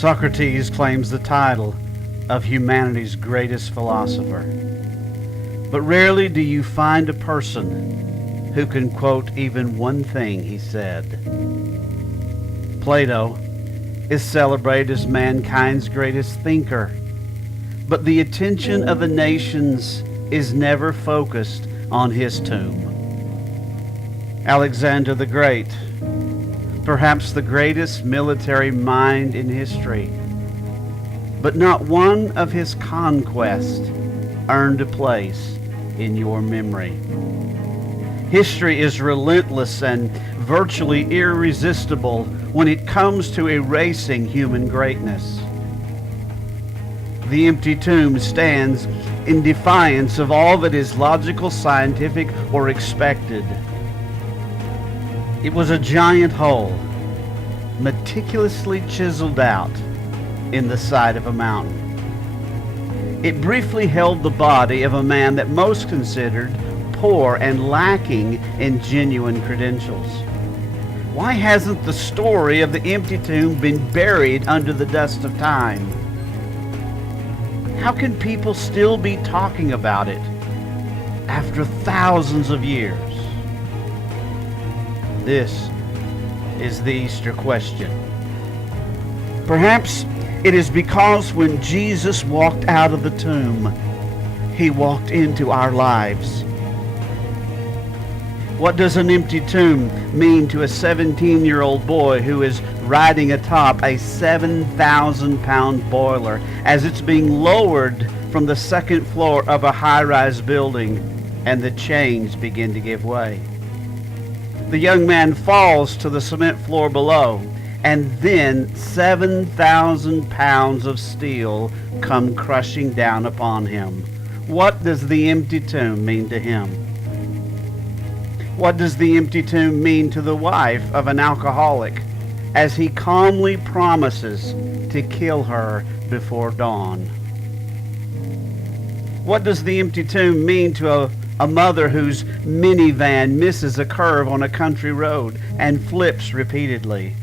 Socrates claims the title of humanity's greatest philosopher. But rarely do you find a person who can quote even one thing he said. Plato is celebrated as mankind's greatest thinker, but the attention of the nations is never focused on his tomb. Alexander the Great, perhaps the greatest military mind in history, but not one of his conquests earned a place in your memory. History is relentless and virtually irresistible when it comes to erasing human greatness. The empty tomb stands in defiance of all that is logical, scientific, or expected. It was a giant hole, meticulously chiseled out in the side of a mountain. It briefly held the body of a man that most considered poor and lacking in genuine credentials. Why hasn't the story of the empty tomb been buried under the dust of time? How can people still be talking about it after thousands of years? This is the Easter question. Perhaps it is because when Jesus walked out of the tomb, he walked into our lives. What does an empty tomb mean to a 17-year-old boy who is riding atop a 7,000-pound boiler as it's being lowered from the second floor of a high-rise building and the chains begin to give way? The young man falls to the cement floor below, and then 7,000 pounds of steel come crushing down upon him. What does the empty tomb mean to him? What does the empty tomb mean to the wife of an alcoholic as he calmly promises to kill her before dawn? What does the empty tomb mean to a mother whose minivan misses a curve on a country road and flips repeatedly?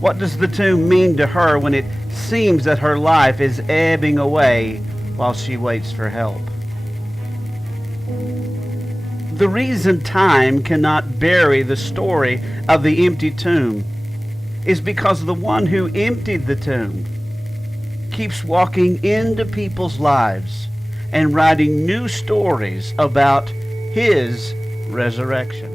What does the tomb mean to her when it seems that her life is ebbing away while she waits for help? The reason time cannot bury the story of the empty tomb is because the one who emptied the tomb keeps walking into people's lives and writing new stories about his resurrection.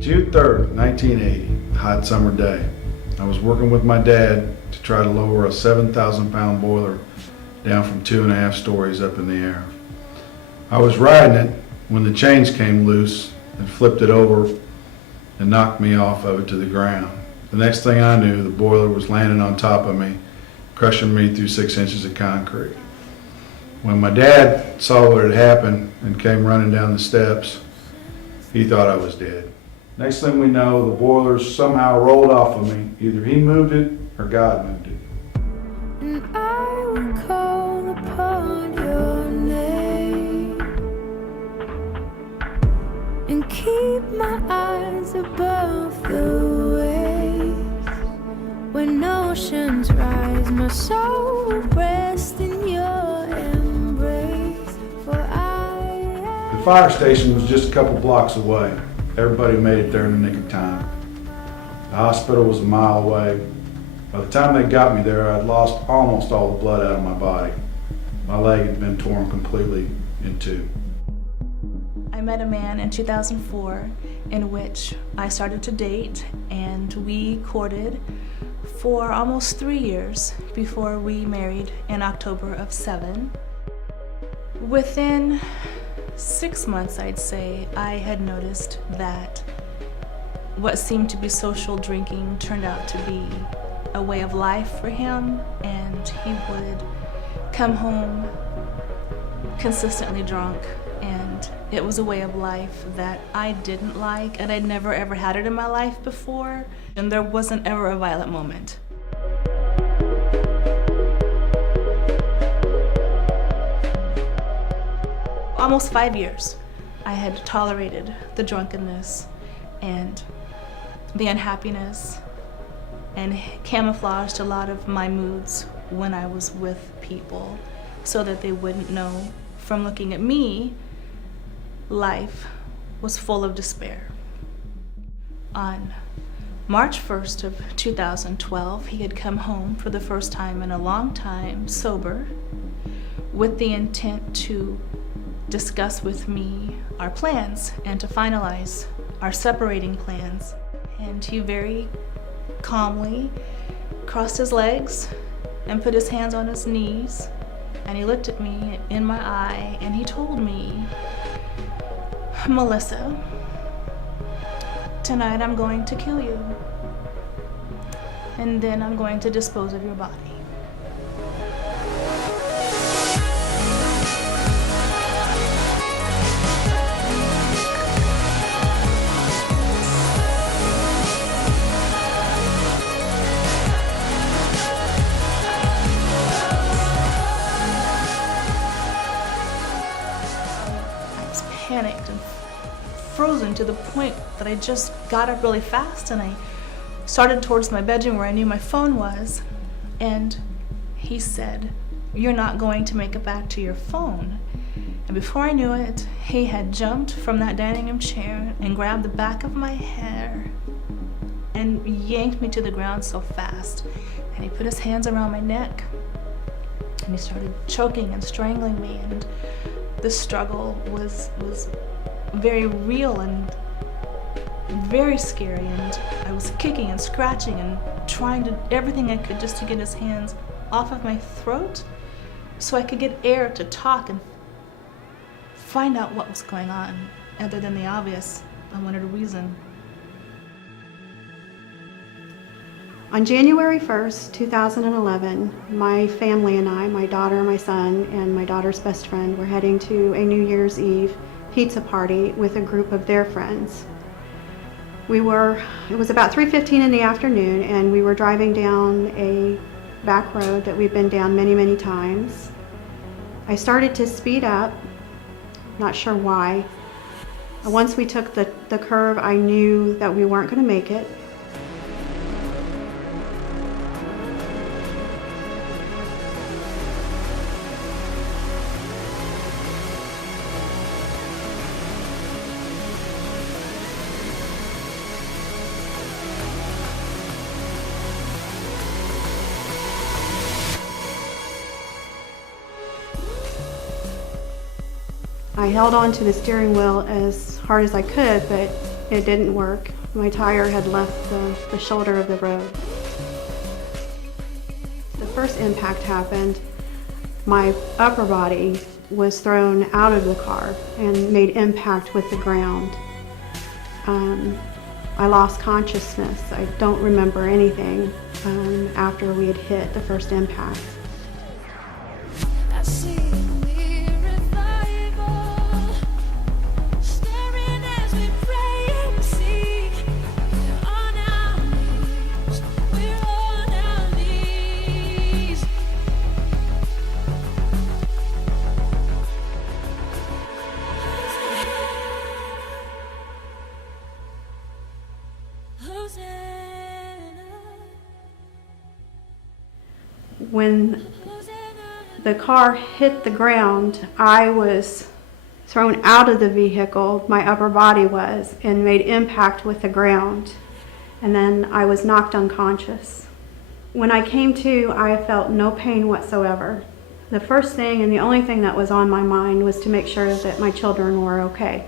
June 3rd, 1980, hot summer day. I was working with my dad to try to lower a 7,000-pound boiler down from 2.5 stories up in the air. I was riding it when the chains came loose and flipped it over and knocked me off of it to the ground. The next thing I knew, the boiler was landing on top of me, crushing me through 6 inches of concrete. When my dad saw what had happened and came running down the steps, he thought I was dead. Next thing we know, the boiler somehow rolled off of me. Either he moved it or God moved it. And I will call upon your name and keep my eyes above the waves. When oceans rise, my soul will rest in your embrace. For The fire station was just a couple blocks away. Everybody made it there in the nick of time. The hospital was a mile away. By the time they got me there, I'd lost almost all the blood out of my body. My leg had been torn completely in two. I met a man in 2004 in which I started to date, and we courted for almost 3 years before we married in October of '07. Within 6 months, I'd say, I had noticed that what seemed to be social drinking turned out to be a way of life for him, and he would come home consistently drunk, and it was a way of life that I didn't like, and I'd never ever had it in my life before, and there wasn't ever a violent moment. almost 5 years, I had tolerated the drunkenness and the unhappiness and camouflaged a lot of my moods when I was with people so that they wouldn't know from looking at me, life was full of despair. On March 1st of 2012, he had come home for the first time in a long time, sober, with the intent to discuss with me our plans and to finalize our separating plans. And he very calmly crossed his legs and put his hands on his knees, and he looked at me in my eye and he told me, "Melissa, tonight I'm going to kill you, and then I'm going to dispose of your body." I was panicked and frozen to the point that I just got up really fast and I started towards my bedroom where I knew my phone was, and he said, "You're not going to make it back to your phone." And before I knew it, he had jumped from that dining room chair and grabbed the back of my hair and yanked me to the ground so fast. And he put his hands around my neck and he started choking and strangling me, and the struggle was very real and very scary, and I was kicking and scratching and trying to everything I could just to get his hands off of my throat so I could get air to talk and find out what was going on, other than the obvious. I wanted a reason. On January 1st, 2011, my family and I, my daughter, my son, and my daughter's best friend were heading to a New Year's Eve pizza party with a group of their friends. It was about 3:15 in the afternoon, and we were driving down a back road that we've been down many, many times. I started to speed up, not sure why. Once we took the curve, I knew that we weren't going to make it. I held on to the steering wheel as hard as I could, but it didn't work. My tire had left the shoulder of the road. The first impact happened. My upper body was thrown out of the car and made impact with the ground. I lost consciousness. I don't remember anything after we had hit the first impact. When the car hit the ground, I was thrown out of the vehicle, my upper body was, and made impact with the ground. And then I was knocked unconscious. When I came to, I felt no pain whatsoever. The first thing and the only thing that was on my mind was to make sure that my children were okay.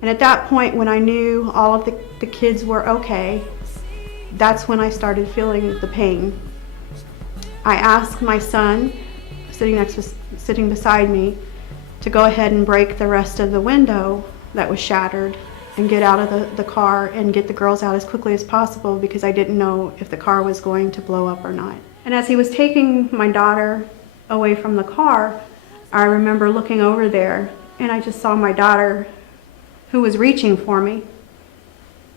And at that point, when I knew all of the kids were okay, that's when I started feeling the pain. I asked my son, sitting beside me, to go ahead and break the rest of the window that was shattered and get out of the car and get the girls out as quickly as possible, because I didn't know if the car was going to blow up or not. And as he was taking my daughter away from the car, I remember looking over there and I just saw my daughter, who was reaching for me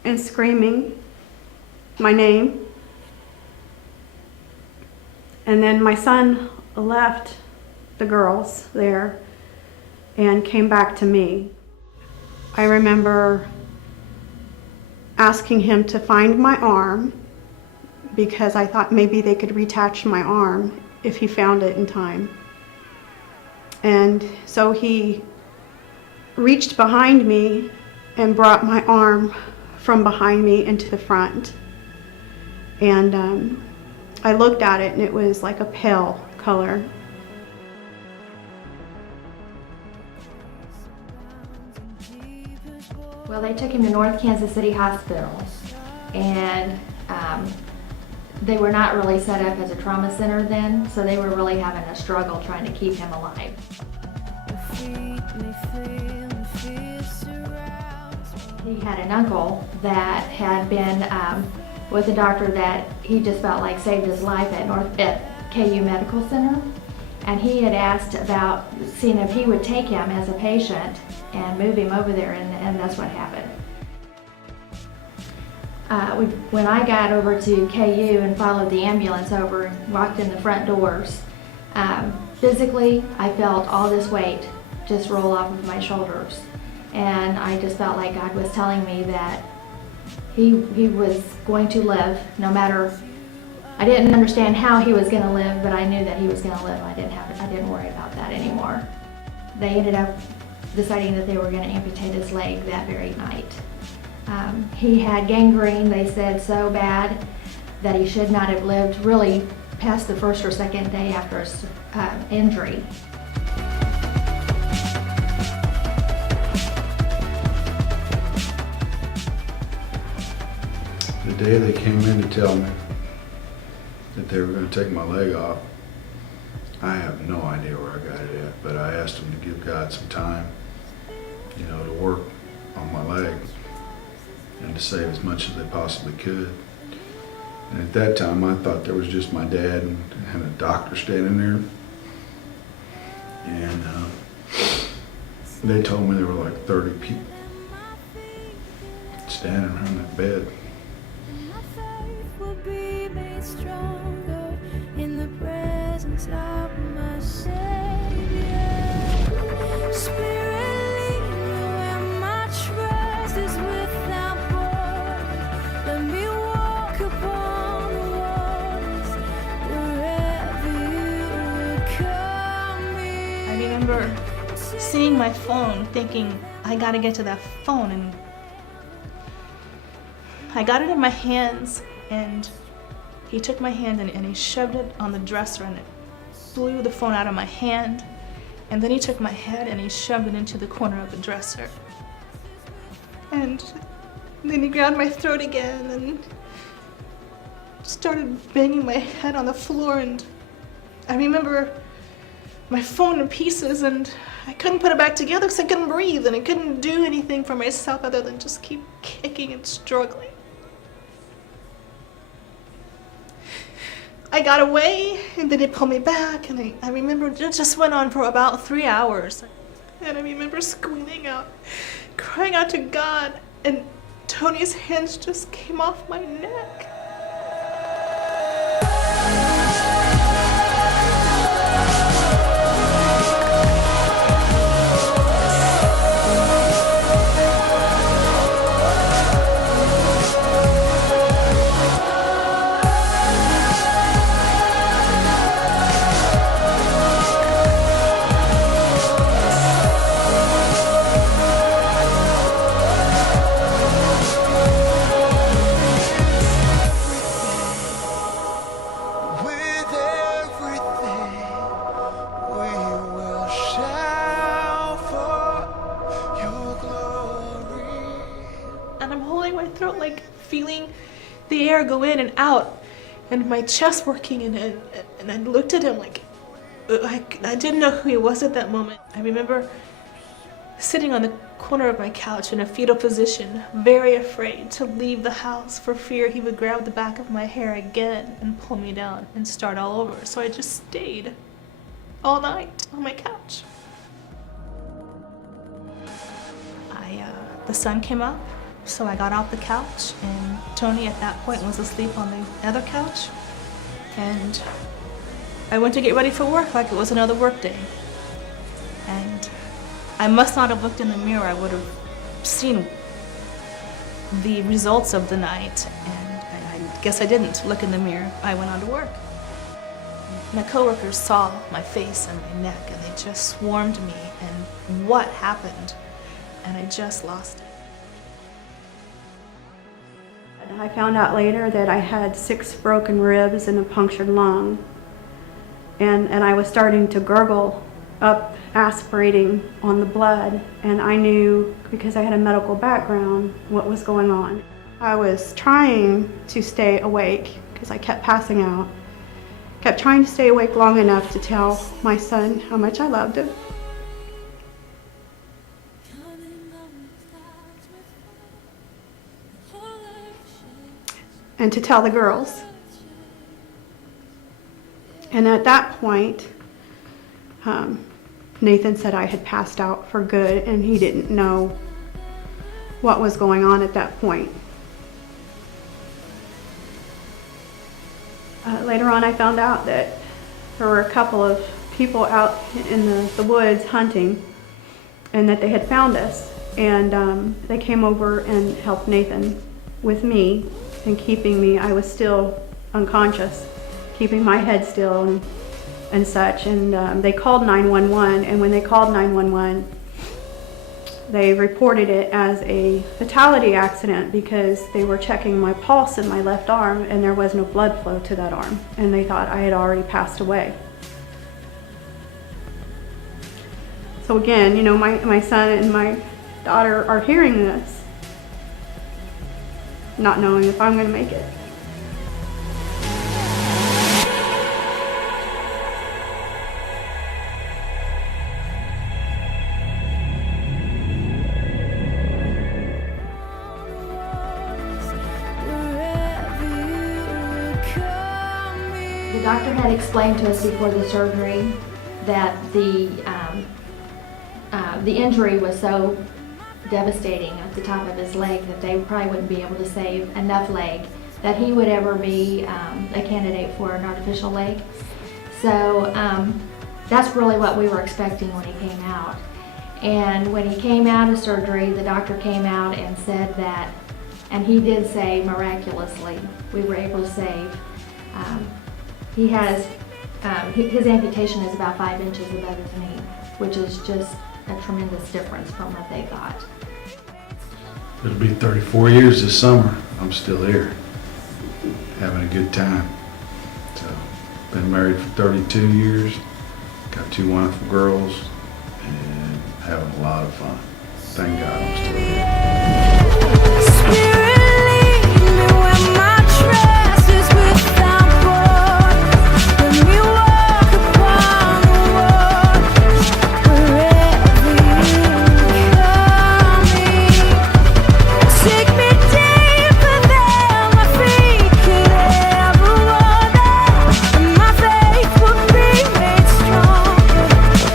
and screaming my name. And then my son left the girls there and came back to me. I remember asking him to find my arm because I thought maybe they could reattach my arm if he found it in time. And so he reached behind me and brought my arm from behind me into the front. And I looked at it and it was like a pale color. Well, they took him to North Kansas City Hospital, and they were not really set up as a trauma center then, so they were really having a struggle trying to keep him alive. He had an uncle that had been with a doctor that he just felt like saved his life at KU Medical Center, and he had asked about seeing if he would take him as a patient and move him over there, and that's what happened. When I got over to KU and followed the ambulance over and walked in the front doors, physically I felt all this weight just roll off of my shoulders, and I just felt like God was telling me that he was going to live no matter. I didn't understand how he was going to live, but I knew that he was going to live. I didn't worry about that anymore. They ended up deciding that they were going to amputate his leg that very night. He had gangrene, they said, so bad that he should not have lived really past the first or second day after his injury. The day they came in to tell me that they were going to take my leg off, I have no idea where I got it at, but I asked them to give God some time, to work on my leg and to save as much as they possibly could. And at that time, I thought there was just my dad and a doctor standing there. And they told me there were like 30 people standing around that bed. My faith will be made stronger in the presence of my Savior. Spirit, lead me where my trust is without border. Let me walk upon the waters wherever you will call me. I remember seeing my phone, thinking, I gotta get to that phone, and I got it in my hands, and he took my hand and he shoved it on the dresser, and it blew the phone out of my hand. And then he took my head and he shoved it into the corner of the dresser. And then he grabbed my throat again and started banging my head on the floor. And I remember my phone in pieces, and I couldn't put it back together because I couldn't breathe, and I couldn't do anything for myself other than just keep kicking and struggling. I got away, and then they pulled me back, and I remember it just went on for about 3 hours. And I remember screaming out, crying out to God, and Tony's hands just came off my neck. And I'm holding my throat, like feeling the air go in and out, and my chest working, and I looked at him like, I didn't know who he was at that moment. I remember sitting on the corner of my couch in a fetal position, very afraid to leave the house for fear he would grab the back of my hair again and pull me down and start all over. So I just stayed all night on my couch. The sun came up, so I got off the couch, and Tony at that point was asleep on the other couch. And I went to get ready for work like it was another work day. And I must not have looked in the mirror. I would have seen the results of the night, and I guess I didn't look in the mirror. I went on to work. My coworkers saw my face and my neck, and they just swarmed me, and what happened? And I just lost it. I found out later that I had 6 broken ribs and a punctured lung. And I was starting to gurgle up, aspirating on the blood. And I knew, because I had a medical background, what was going on. I was trying to stay awake because I kept passing out. Kept trying to stay awake long enough to tell my son how much I loved him. And to tell the girls. And at that point, Nathan said I had passed out for good, and he didn't know what was going on at that point. Later on, I found out that there were a couple of people out in the woods hunting, and that they had found us. And they came over and helped Nathan with me and keeping me. I was still unconscious, keeping my head still and such. And they called 911, and when they called 911, they reported it as a fatality accident because they were checking my pulse in my left arm, and there was no blood flow to that arm, and they thought I had already passed away. So again, you know, my son and my daughter are hearing this, not knowing if I'm going to make it. The doctor had explained to us before the surgery that the injury was so devastating at the top of his leg that they probably wouldn't be able to save enough leg that he would ever be a candidate for an artificial leg. So that's really what we were expecting when he came out. And when he came out of surgery, the doctor came out and said that, and he did say miraculously, we were able to save. He has, his amputation is about 5 inches above his knee, which is just a tremendous difference from what they thought. It'll be 34 years this summer. I'm still here, having a good time. So, been married for 32 years, got 2 wonderful girls, and having a lot of fun. Thank God I'm still here. Spirit, lead me where my trust is without borders. Let me walk upon the waters wherever you call me. Take me deeper than my feet could ever wander, and my faith will be made stronger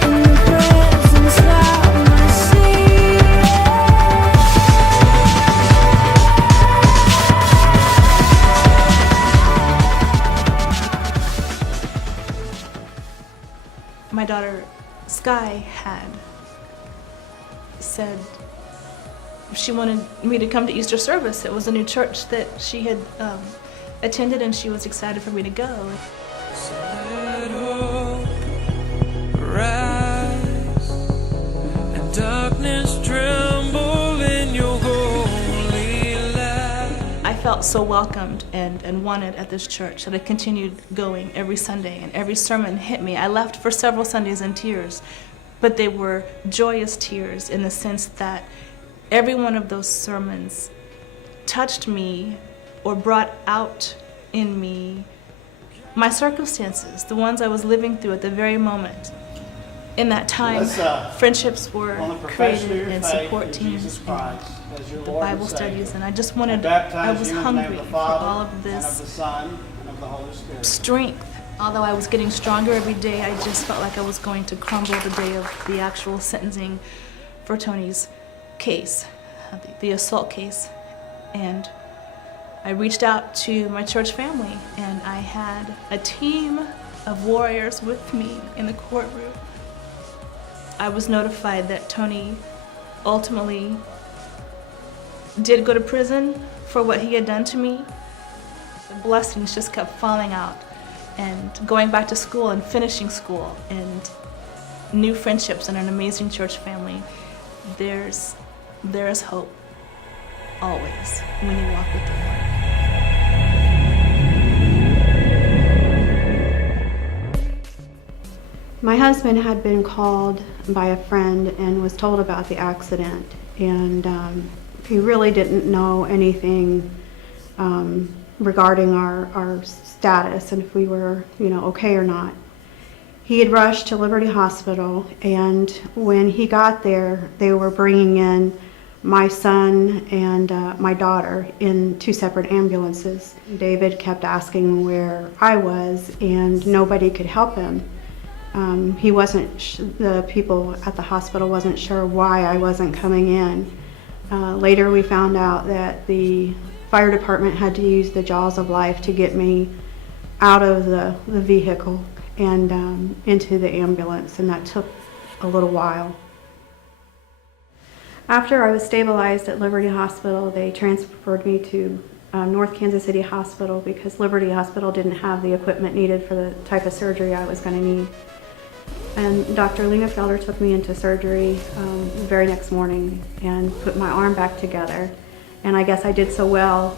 in the presence of my Savior. My daughter Sky had said she wanted me to come to Easter service. It was a new church that she had attended, and she was excited for me to go. Let hope rise and darkness tremble in your holy light. I felt so welcomed and wanted at this church that I continued going every Sunday, and every sermon hit me. I left for several Sundays in tears, but they were joyous tears in the sense that every one of those sermons touched me or brought out in me my circumstances, the ones I was living through at the very moment. In that time, friendships were created and support teams, and the Bible studies, and I just wanted, I was hungry for all of this strength. Although I was getting stronger every day, I just felt like I was going to crumble the day of the actual sentencing for Tony's case, the assault case. And I reached out to my church family, and I had a team of warriors with me in the courtroom. I was notified that Tony ultimately did go to prison for what he had done to me. The blessings just kept falling out, and going back to school and finishing school and new friendships and an amazing church family. There is hope always when you walk with the Lord. My husband had been called by a friend and was told about the accident, and he really didn't know anything regarding our status and if we were, okay or not. He had rushed to Liberty Hospital, and when he got there, they were bringing in my son and my daughter in 2 separate ambulances. David kept asking where I was, and nobody could help him. He wasn't, the people at the hospital wasn't sure why I wasn't coming in. Later we found out that the fire department had to use the jaws of life to get me out of the vehicle and into the ambulance, and that took a little while. After I was stabilized at Liberty Hospital, they transferred me to North Kansas City Hospital because Liberty Hospital didn't have the equipment needed for the type of surgery I was going to need. And Dr. Lingenfelder took me into surgery the very next morning and put my arm back together. And I guess I did so well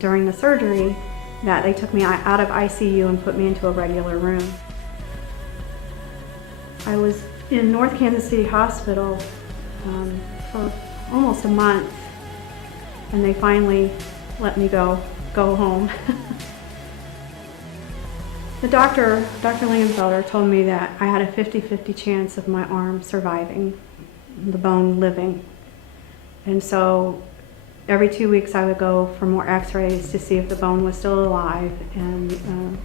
during the surgery that they took me out of ICU and put me into a regular room. I was in North Kansas City Hospital for almost a month, and they finally let me go home. The Dr. Lingenfelder told me that I had a 50-50 chance of my arm surviving, the bone living. And so every 2 weeks I would go for more x-rays to see if the bone was still alive. And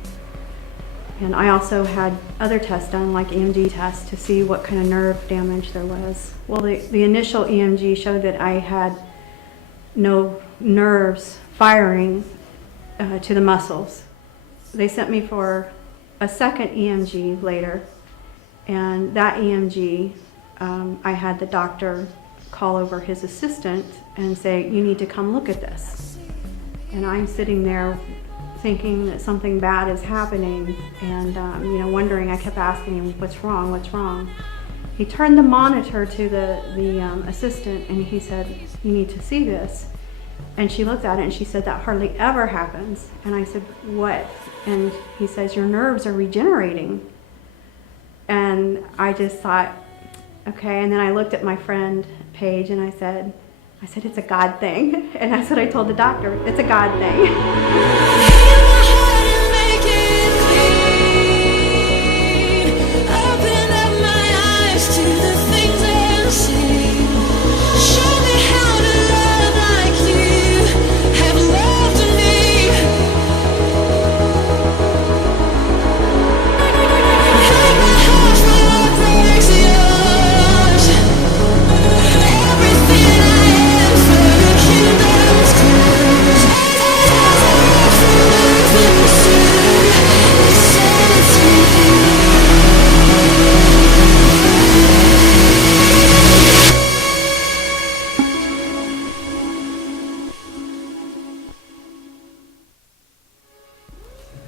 I also had other tests done, like EMG tests, to see what kind of nerve damage there was. Well, the initial EMG showed that I had no nerves firing to the muscles. They sent me for a second EMG later, and that EMG, I had the doctor call over his assistant and say, "You need to come look at this." And I'm sitting there thinking that something bad is happening, and wondering. I kept asking him, "What's wrong? What's wrong?" He turned the monitor to the assistant, and he said, "You need to see this." And she looked at it and she said, "That hardly ever happens." And I said, "What?" And he says, "Your nerves are regenerating." And I just thought, okay. And then I looked at my friend Paige and I said, "It's a God thing." And that's what I told the doctor. It's a God thing.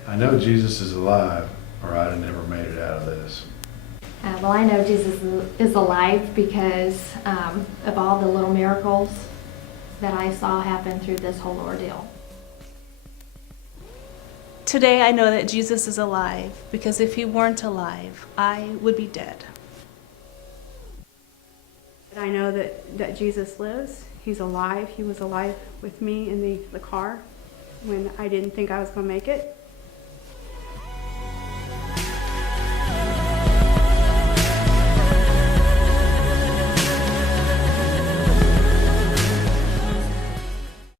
I know Jesus is alive, or I'd have never made it out of this. Well, I know Jesus is alive because of all the little miracles that I saw happen through this whole ordeal. Today I know that Jesus is alive because if he weren't alive, I would be dead. I know that Jesus lives. He's alive. He was alive with me in the car when I didn't think I was going to make it.